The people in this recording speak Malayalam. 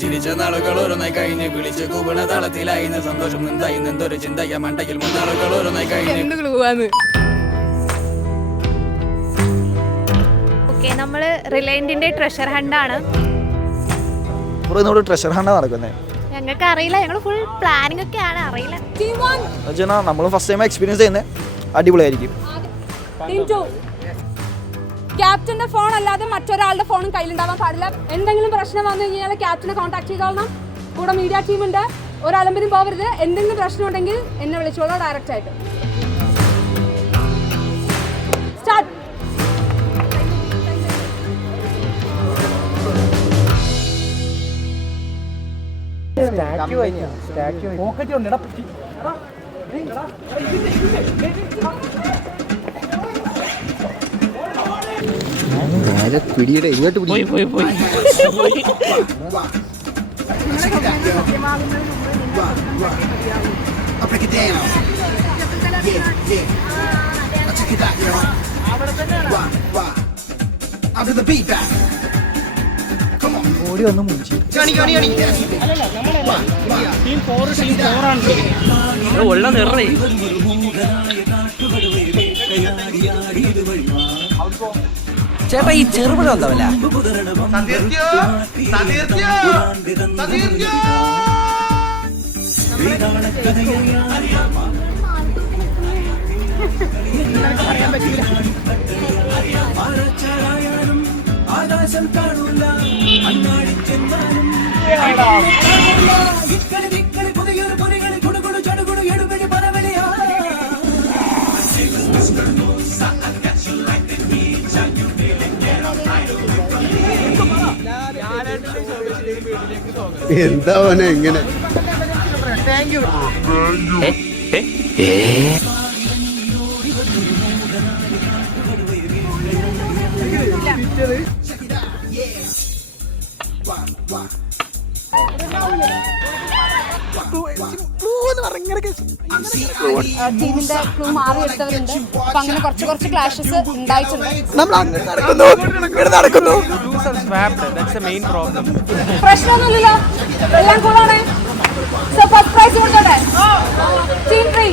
ചിരിച്ച നാളുകൾ ഓരോന്നായി കഴിഞ്ഞ് വിളിച്ച് കൂപണ താളത്തിലായിന്ന് സന്തോഷം നിന്തായി എന്തൊരു ചിന്തയ്യ മണ്ടയിൽ മുന്നാളുകൾ ഓരോന്നായി കഴിഞ്ഞ്. നമ്മള് റിലയന്റിന്റെ ട്രഷർ ഹണ്ടാണ്. ട്രഷർ ഹണ്ടാ നടക്കുന്നത്. ഞങ്ങൾക്ക് അറിയില്ല, ഞങ്ങൾ ഫുൾ പ്ലാനിംഗ് ഒക്കെയാണ്. അറിയില്ല, നമ്മൾ ഫസ്റ്റ് ടൈം എക്സ്പീരിയൻസ് ചെയ്യുന്നത് അടിപൊളിയായിരിക്കും. ക്യാപ്റ്റന്റെ ഫോൺ അല്ലാതെ മറ്റൊരാളുടെ ഫോണും കയ്യിലുണ്ടാവാൻ പാടില്ല. എന്തെങ്കിലും പ്രശ്നം വന്നു കഴിഞ്ഞാൽ ക്യാപ്റ്റനെ കോൺടാക്ട് ചെയ്തോളണം. കൂടെ മീഡിയ ടീമുണ്ട്. ഒരലമ്പിനും പോകരുത്. എന്തെങ്കിലും പ്രശ്നം ഉണ്ടെങ്കിൽ എന്നെ വിളിച്ചോളൂ ഡയറക്റ്റ് ആയിട്ട്. സ്റ്റാർട്ട്. പിടിയുടെ ഇങ്ങോട്ട് പോയി ഓടി വന്ന് മുഞ്ചി ചേട്ടാ ഈ ചെറുപഴം എന്താവല്ല ആകാശം കാണൂല അങ്ങാടി ചെന്നാലും പുതിയൊരു പൊരികളിൽ കൊടുകൊടു ചടുകൊടു എടുപടി പരവലിയാ. എന്താ എങ്ങനെ ടീമിന്റെ ക്ലൂ മാറിയെടുത്തവരുണ്ട്. അപ്പൊ അങ്ങനെ കുറച്ച് ക്ലാഷസ് ഉണ്ടായിട്ടുണ്ട്. പ്രശ്നമൊന്നുമില്ലല്ലോ, എല്ലാം കൂടാണ്. ഫസ്റ്റ് പ്രൈസ് കൊടുത്തോട്ടെ ടീം 3.